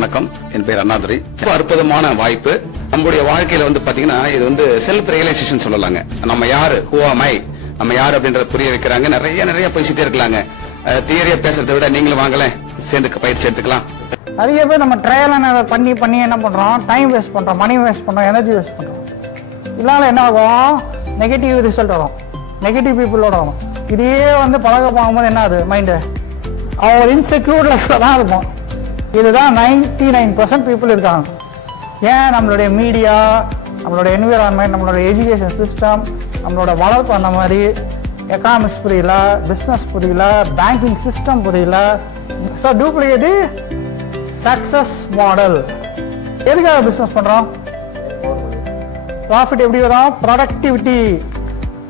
வணக்கம், என் பேர் அண்ணாதுரை. அற்புதமான வாய்ப்பு. நம்முடைய வாழ்க்கையில பாத்தீங்கன்னா இது செல்ஃப் ரியலைசேஷன் சொல்லலாங்க. நம்ம யாரு, ஹூ ஆம் ஐ, நம்ம யாரு அப்படின்றத புரிய வைக்கிறாங்க. நிறைய பேசிட்டே இருக்கலாங்க. தியரியா பேசுறதை விட நீங்களும் வாங்கல சேர்ந்து பயிற்சி எடுத்துக்கலாம். அதிக பேர் நம்ம ட்ரையல் பண்ணி என்ன பண்றோம், டைம் வேஸ்ட் பண்றோம், மணி வேஸ்ட் பண்றோம், எனர்ஜி வேஸ்ட் பண்றோம். இதனால என்ன ஆகும், நெகட்டிவ் ரிசல்ட் வரும், நெகட்டிவ் பீப்புளோட வரும். இதையே பழக போகும்போது என்ன ஆகுது, மைண்டு அவங்க இன்செக்யூர் லைஃப்ல தான் இருக்கும். இதுதான் 99% பீப்புள் இருக்காங்க. ஏன், நம்மளுடைய மீடியா, நம்மளோட என்விரான்மெண்ட், நம்மளோட எஜுகேஷன் சிஸ்டம், நம்மளோட வளர்ப்பு அந்த மாதிரி, எக்கனாமிக்ஸ் புரியல, பிஸ்னஸ் புரியல, பேங்கிங் சிஸ்டம் புரியல. So duplicate success model. எதுக்காக பிஸ்னஸ் பண்றோம்? ப்ராஃபிட் எப்படி வரும்? ப்ரொடக்டிவிட்டி.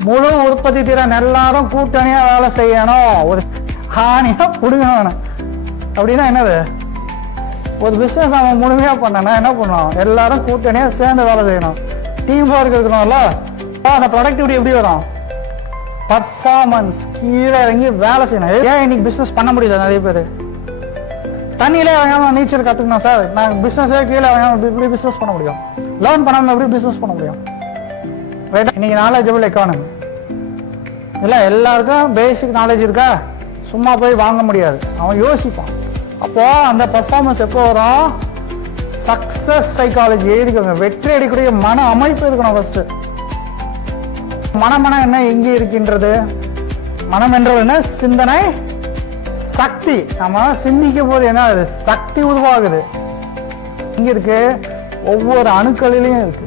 முழு உற்பத்தி திறன் எல்லாரும் கூட்டணியா வேலை செய்யணும், ஒரு ஹானியா புடுங்க வேணும். அப்படின்னா என்னது, ஒரு பிசினஸ் நம்ம முழுமையா பண்ணனா என்ன பண்ணணும், எல்லாரும் கூட்டணியா சேர்ந்து வேலை செய்யணும், டீம் ஒர்க் இருக்கணும்ல. அந்த ப்ரொடக்டிவிட்டி எப்படி வரும்? பர்ஃபார்மன்ஸ். கீழே இறங்கி வேலை செய்யணும். ஏன் இன்னைக்கு பிசினஸ் பண்ண முடியல? நிறைய பேர் தண்ணியிலே இறங்காம நீச்சல் கத்துக்கணும் சார், நான் பிசினஸே கீழே இறங்காம எப்படி பிசினஸ் பண்ண முடியும், லேர்ன் பண்ணாம எப்படி பிசினஸ் பண்ண முடியும்? ரைட். இன்னைக்கு நாலேஜபிள் எக்கானமி இல்ல, எல்லாருக்கும் பேசிக் நாலேஜ் இருக்கா, சும்மா போய் வாங்க முடியாது, அவன் யோசிப்பான். அப்போ அந்த பர்ஃபார்மன்ஸ் எப்போ வரும்? சக்சஸ் சைக்காலஜி எழுதிக்கோங்க. வெற்றி அடிக்கூடிய மன அமைப்பு இருக்கணும் ஃபர்ஸ்ட். மனம் என்ன, எங்கே இருக்கின்றது? மனம் என்றது என்ன? சிந்தனை சக்தி. நம்ம சிந்திக்கும் போது என்ன ஆகுது, சக்தி உருவாகுது. இங்க இருக்கு, ஒவ்வொரு அணுக்களிலையும் இருக்கு.